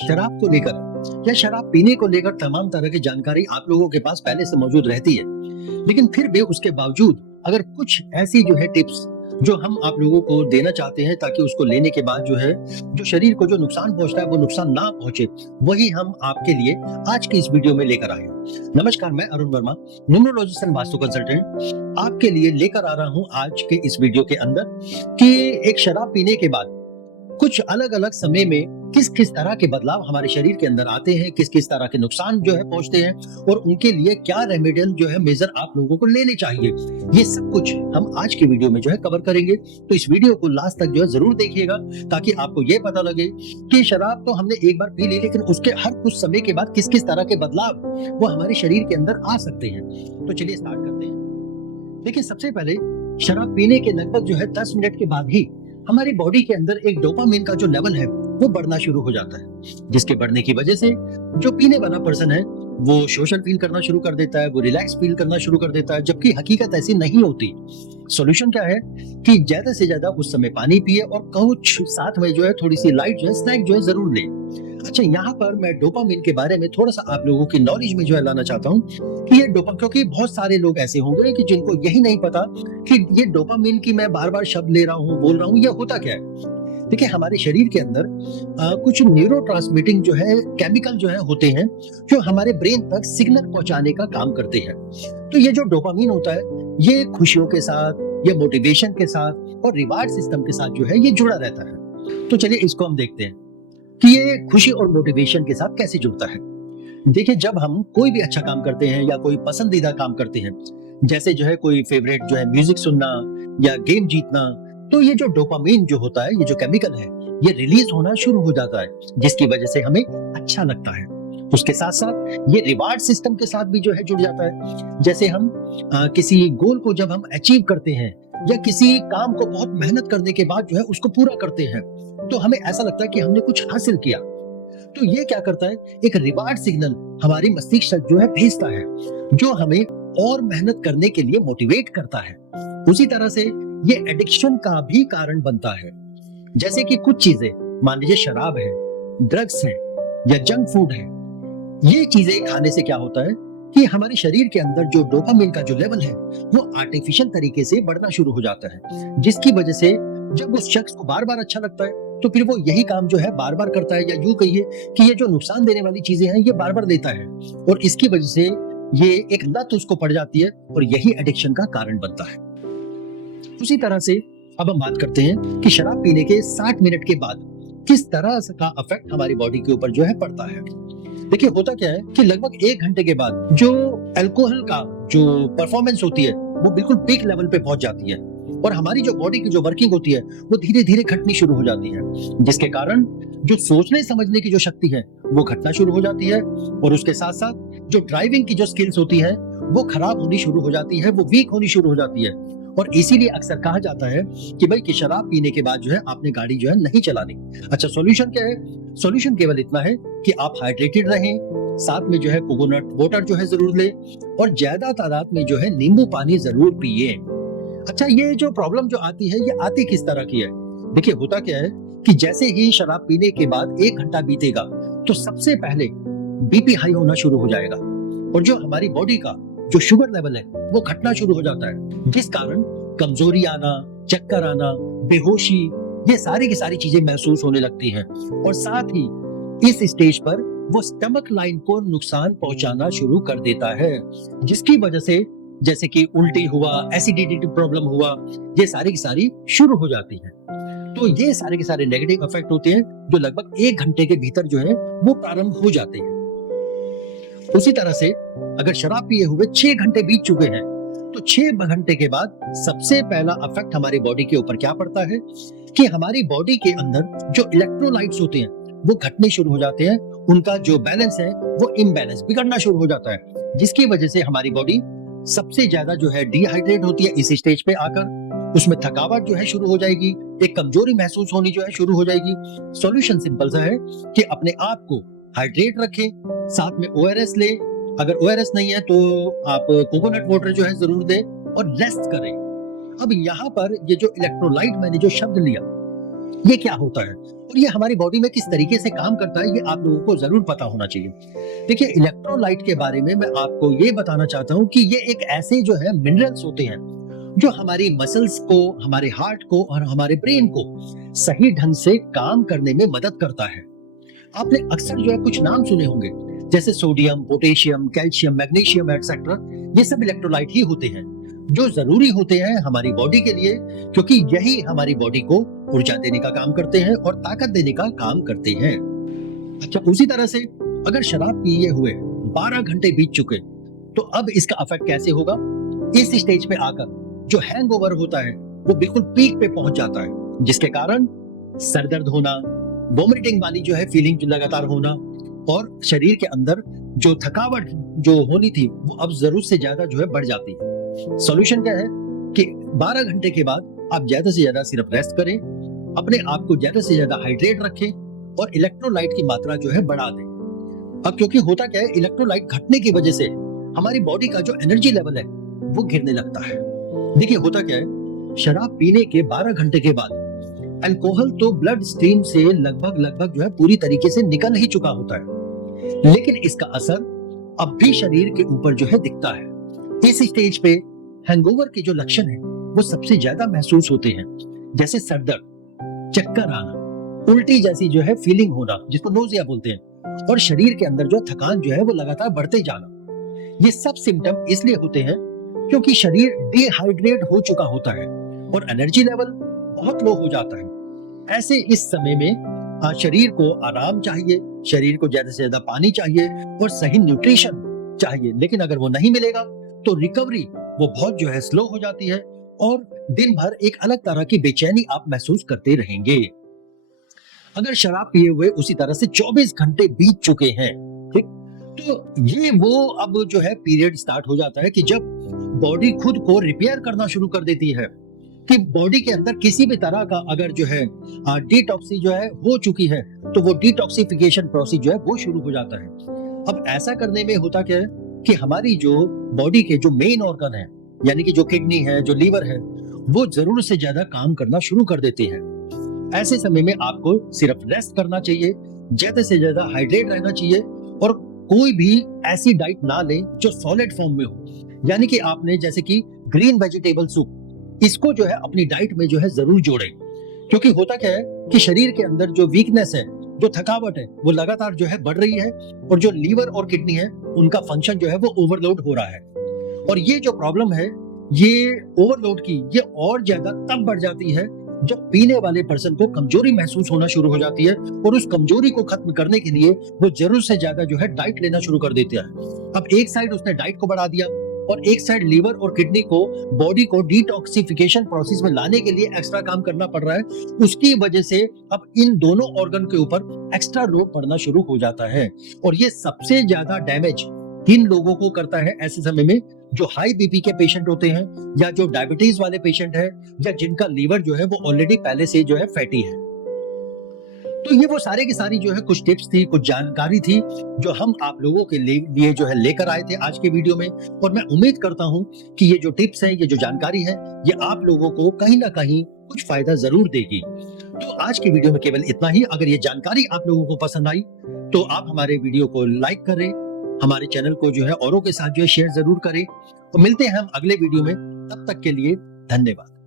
शराब को लेकर या शराब पीने को लेकर तमाम तरह की जानकारी आप लोगों के पास पहले से मौजूद रहती है, लेकिन फिर भी उसके बावजूद अगर कुछ ऐसी जो है टिप्स जो हम आप लोगों को देना चाहते हैं ताकि उसको लेने के बाद जो है जो शरीर को जो नुकसान पहुंचता है वो नुकसान ना पहुंचे, वही हम आपके लिए आज की इस वीडियो में लेकर आए हैं। नमस्कार, मैं Arun Verma, numerologist and vastu consultant, आपके लिए लेकर आ रहा हूं आज के इस वीडियो के अंदर कि एक शराब पीने के बाद कुछ अलग अलग समय में किस किस तरह के बदलाव हमारे शरीर के अंदर आते हैं, किस किस तरह के नुकसान जो है पहुंचते हैं और उनके लिए क्या रेमेडियल जो है मेजर आप लोगों को लेने चाहिए, ये सब कुछ हम आज की वीडियो में जो है कवर करेंगे। तो इस वीडियो को लास्ट तक जो है जरूर देखिएगा ताकि आपको ये पता लगे कि शराब तो हमने एक बार पी ली, लेकिन उसके हर कुछ समय के बाद किस किस तरह के बदलाव वो हमारे शरीर के अंदर आ सकते हैं। तो चलिए स्टार्ट करते हैं। देखिए, सबसे पहले शराब पीने के लगभग जो है 10 मिनट के बाद ही हमारी बॉडी के अंदर एक डोपामिन का जो लेवल है वो बढ़ना शुरू हो जाता है, जिसके बढ़ने की वजह से जो पीने वाला पर्सन है वो सोशल फील करना शुरू कर देता है, वो रिलैक्स फील करना शुरू कर देता है, जबकि हकीकत ऐसी नहीं होती। सॉल्यूशन क्या है कि ज्यादा से ज्यादा उस समय पानी पिए और कुछ साथ में जो है थोड़ी सी लाइट जो है स्नैक जो है जरूर ले। अच्छा, यहाँ पर मैं डोपामिन के बारे में थोड़ा सा आप लोगों की नॉलेज में जो है लाना चाहता हूँ कि ये क्योंकि बहुत सारे लोग ऐसे होंगे कि जिनको यही नहीं पता कि ये डोपामिन की मैं बार बार शब्द ले रहा हूँ, बोल रहा हूँ, ये होता क्या है। देखिए, हमारे शरीर के अंदर कुछ न्यूरोट्रांसमिटिंग जो है केमिकल जो है होते हैं जो हमारे ब्रेन तक सिग्नल पहुंचाने का काम करते हैं। तो ये जो डोपामिन होता है ये खुशियों के साथ, ये मोटिवेशन के साथ और रिवार्ड सिस्टम के साथ जो है ये जुड़ा रहता है। तो चलिए इसको हम देखते हैं कि ये खुशी और मोटिवेशन के साथ कैसे जुड़ता है। देखिए, जब हम कोई भी अच्छा काम करते हैं या कोई पसंदीदा काम करते हैं, जैसे जो है कोई फेवरेट जो है म्यूजिक सुनना या गेम जीतना, तो ये जो डोपामिन जो होता है, ये जो केमिकल है, ये रिलीज होना शुरू हो जाता है, जिसकी वजह से हमें अच्छा लगता है। उसके साथ साथ ये रिवार्ड सिस्टम के साथ भी जो है जुड़ जाता है। जैसे हम किसी गोल को जब हम अचीव करते हैं या किसी काम को बहुत मेहनत करने के बाद जो है उसको पूरा करते हैं, तो हमें ऐसा लगता है कि हमने कुछ हासिल किया। तो ये क्या करता है, एक रिवार्ड सिग्नल हमारी मस्तिष्क जो है भेजता है, जो हमें और मेहनत करने के लिए मोटिवेट करता है। उसी तरह से ये एडिक्शन का भी कारण बनता है। जैसे कि कुछ चीजें, मान लीजिए शराब है, ड्रग्स है या जंक फूड है, ये चीजें खाने से क्या होता है कि हमारे शरीर के अंदर जो डोपामिन का जो लेवल है वो आर्टिफिशियल तरीके से बढ़ना शुरू हो जाता है, जिसकी वजह से जब उस शख्स को बार बार अच्छा लगता है तो फिर वो यही काम जो है बार बार करता है, या यूं कहिए कि ये जो नुकसान देने वाली चीजें हैं ये बार बार लेता है और इसकी वजह से ये एक लत उसको पड़ जाती है और यही एडिक्शन का कारण बनता है। उसी तरह से अब हम बात करते हैं कि शराब पीने के 60 मिनट के बाद किस तरह का इफेक्ट हमारी बॉडी के ऊपर जो है पड़ता है। देखिए, होता क्या है कि लगभग 1 घंटे के बाद जो अल्कोहल का जो परफॉर्मेंस होती है वो बिल्कुल पीक लेवल पे पहुंच जाती है और हमारी जो बॉडी की जो वर्किंग होती है वो धीरे धीरे घटनी शुरू हो जाती है, जिसके कारण जो सोचने समझने की जो शक्ति है वो घटना शुरू हो जाती है और उसके साथ साथ जो ड्राइविंग की जो स्किल्स होती है वो खराब होनी शुरू हो जाती है, वो वीक होनी शुरू हो जाती है। और इसीलिए अक्सर कहा जाता है कि भाई कि शराब पीने के बाद जो है आपने गाड़ी जो है नहीं चलानी। अच्छा, सॉल्यूशन क्या है? सॉल्यूशन केवल इतना है कि आप हाइड्रेटेड रहें, साथ में जो है कोकोनट वाटर जो है जरूर ले और ज्यादा तादाद में जो है नींबू पानी जरूर पिए। अच्छा, ये जो प्रॉब्लम जो आती है ये आती किस तरह की है? देखिए, होता क्या है कि जैसे ही शराब पीने के बाद 1 घंटा बीतेगा तो सबसे पहले बीपी हाई होना शुरू हो जाएगा और जो हमारी बॉडी का जो शुगर लेवल है वो घटना शुरू हो जाता है, जिस कारण कमजोरी आना, चक्कर आना, बेहोशी, ये सारी की सारी चीजें महसूस होने लगती हैं और साथ ही इस स्टेज पर वो स्टमक लाइन को नुकसान पहुंचाना शुरू कर देता है, जिसकी वजह से जैसे कि उल्टी हुआ, एसिडिटी प्रॉब्लम हुआ, ये सारी की सारी शुरू हो जाती है। तो ये सारे के सारे नेगेटिव इफेक्ट होते हैं जो लगभग 1 घंटे के भीतर जो है वो प्रारंभ हो जाते हैं। उसी तरह से अगर शराब पिए हुए 6 घंटे बीत चुके हैं तो 6 घंटे के बाद सबसे पहला इफेक्ट हमारी बॉडी के ऊपर क्या पड़ता है कि हमारी बॉडी के अंदर जो इलेक्ट्रोलाइट्स होते हैं वो घटने शुरू हो जाते हैं, उनका जो बैलेंस है वो इम्बैलेंस बिगड़ना शुरू हो जाता है, जिसकी वजह से हमारी बॉडी सबसे ज्यादा जो है डिहाइड्रेट होती है। इस स्टेज पे आकर उसमें थकावट जो है शुरू हो जाएगी, एक कमजोरी महसूस होनी जो है शुरू हो जाएगी। सॉल्यूशन सिंपल सा है कि अपने आप को हाइड्रेट रखें, साथ में ओआरएस ले, अगर ओआरएस नहीं है तो आप कोकोनट वाटर जो है जरूर दें और रेस्ट करें। अब यहाँ पर ये जो इलेक्ट्रोलाइट मैंने जो शब्द लिया ये क्या होता है और ये हमारी बॉडी में किस तरीके से काम करता है, ये आप लोगों को जरूर पता होना चाहिए। देखिए, इलेक्ट्रोलाइट के बारे में मैं आपको ये बताना चाहता हूँ कि ये एक ऐसे जो है मिनरल्स होते हैं जो हमारी मसल्स को, हमारे हार्ट को और हमारे ब्रेन को सही ढंग से काम करने में मदद करता है। आपने अक्सर जो है कुछ नाम सुने होंगे, जैसे sodium, potassium, calcium, magnesium etcetera. ये सब इलेक्ट्रोलाइट ही होते हैं जो जरूरी होते हैं हमारी बॉडी के लिए, क्योंकि यही हमारी बॉडी को ऊर्जा देने का काम करते हैं और ताकत देने का काम करते हैं। अच्छा, उसी तरह से अगर शराब पिए हुए 12 घंटे बीत चुके तो अब इसका इफेक्ट कैसे होगा? इस स्टेज पे आकर जो हैंगओवर होता है वो बिल्कुल पीक पे पहुंच जाता है, जिसके कारण सर दर्द होना, वोमिटिंग वाली जो है फीलिंग लगातार होना और शरीर के अंदर जो थकावट जो होनी थी वो अब जरूरत से ज्यादा जो है बढ़ जाती है। सॉल्यूशन क्या है कि 12 घंटे के बाद आप ज्यादा से ज्यादा सिर्फ रेस्ट करें, अपने आप को ज्यादा से ज्यादा हाइड्रेट रखें और इलेक्ट्रोलाइट की मात्रा जो है बढ़ा दें। अब क्योंकि होता क्या है, इलेक्ट्रोलाइट घटने की वजह से हमारी बॉडी का जो एनर्जी लेवल है वो गिरने लगता है। देखिए, होता क्या है, शराब पीने के 12 घंटे के बाद अल्कोहल तो ब्लड स्ट्रीम से लगभग जो है पूरी तरीके से निकल ही चुका होता है, लेकिन इसका असर अब भी शरीर के ऊपर जो है दिखता है। इस स्टेज पे हैंगओवर के जो लक्षण है वो सबसे ज्यादा महसूस होते हैं, जैसे सर दर्द, चक्कर आना, उल्टी जैसी जो है फीलिंग होना, जिसको नोजिया बोलते हैं, और शरीर के अंदर जो थकान जो है वो लगातार बढ़ते जाना। ये सब सिम्टम इसलिए होते हैं क्योंकि शरीर डिहाइड्रेट हो चुका होता है और एनर्जी लेवल बहुत लो हो जाता है। ऐसे इस समय में शरीर को आराम चाहिए, शरीर को ज्यादा से ज्यादा पानी चाहिए और सही न्यूट्रिशन चाहिए, लेकिन अगर वो नहीं मिलेगा तो रिकवरी वो बहुत जो है स्लो हो जाती है और दिन भर एक अलग तरह की बेचैनी आप महसूस करते रहेंगे। अगर शराब पिए हुए उसी तरह से 24 घंटे बीत चुके हैं, ठीक, तो ये वो अब जो है पीरियड स्टार्ट हो जाता है कि जब बॉडी खुद को रिपेयर करना शुरू कर देती है, कि बॉडी के अंदर किसी भी तरह का अगर जो है डिटॉक्सी जो है हो चुकी है तो वो डिटॉक्सिफिकेशन प्रोसेस जो है वो शुरू हो जाता है। अब ऐसा करने में होता क्या है कि हमारी जो बॉडी के जो मेन ऑर्गन है, यानी कि जो किडनी है, जो लीवर है, वो जरूरत से ज्यादा काम करना शुरू कर देते हैं। ऐसे समय में आपको सिर्फ रेस्ट करना चाहिए, ज्यादा से ज्यादा हाइड्रेट रहना चाहिए और कोई भी ऐसी डाइट ना लें जो सॉलिड फॉर्म में हो, यानी कि आपने जैसे कि ग्रीन वेजिटेबल सूप, इसको जो है अपनी डाइट में जो है जरूर जोड़ें, क्योंकि होता क्या है कि शरीर के अंदर जो वीकनेस है, जो थकावट है, वो लगातार जो है बढ़ रही है और जो लीवर और किडनी है उनका फंक्शन जो है वो ओवरलोड हो रहा है। और ये जो प्रॉब्लम है, ये ओवरलोड की, ये और ज्यादा तब बढ़ जाती है जब पीने वाले पर्सन को कमजोरी महसूस होना शुरू हो जाती है और उस कमजोरी को खत्म करने के लिए वो जरूरत से ज्यादा जो है डाइट लेना शुरू कर देता है। अब एक साइड उसने डाइट को बढ़ा दिया और एक साइड लीवर और किडनी को, बॉडी को डिटॉक्सिफिकेशन प्रोसेस में लाने के लिए एक्स्ट्रा काम करना पड़ रहा है। उसकी वजह से अब इन दोनों ऑर्गन के ऊपर एक्स्ट्रा लोड पड़ना शुरू हो जाता है और ये सबसे ज्यादा डैमेज किन लोगों को करता है ऐसे समय में? जो हाई बीपी के पेशेंट होते हैं या जो डायबिटीज वाले पेशेंट हैं या जिनका लीवर जो है वो ऑलरेडी पहले से जो है फैटी है। तो ये वो सारे की सारी जो है कुछ टिप्स थी, कुछ जानकारी थी जो हम आप लोगों के लिए जो है लेकर आए थे आज के वीडियो में, और मैं उम्मीद करता हूं कि ये जो टिप्स है, ये जो जानकारी है, ये आप लोगों को कहीं ना कहीं कुछ फायदा जरूर देगी। तो आज की वीडियो में केवल इतना ही। अगर ये जानकारी आप लोगों को पसंद आई तो आप हमारे वीडियो को लाइक करें, हमारे चैनल को जो है औरों के साथ जो है शेयर जरूर करें। तो मिलते हैं हम अगले वीडियो में, तब तक के लिए धन्यवाद।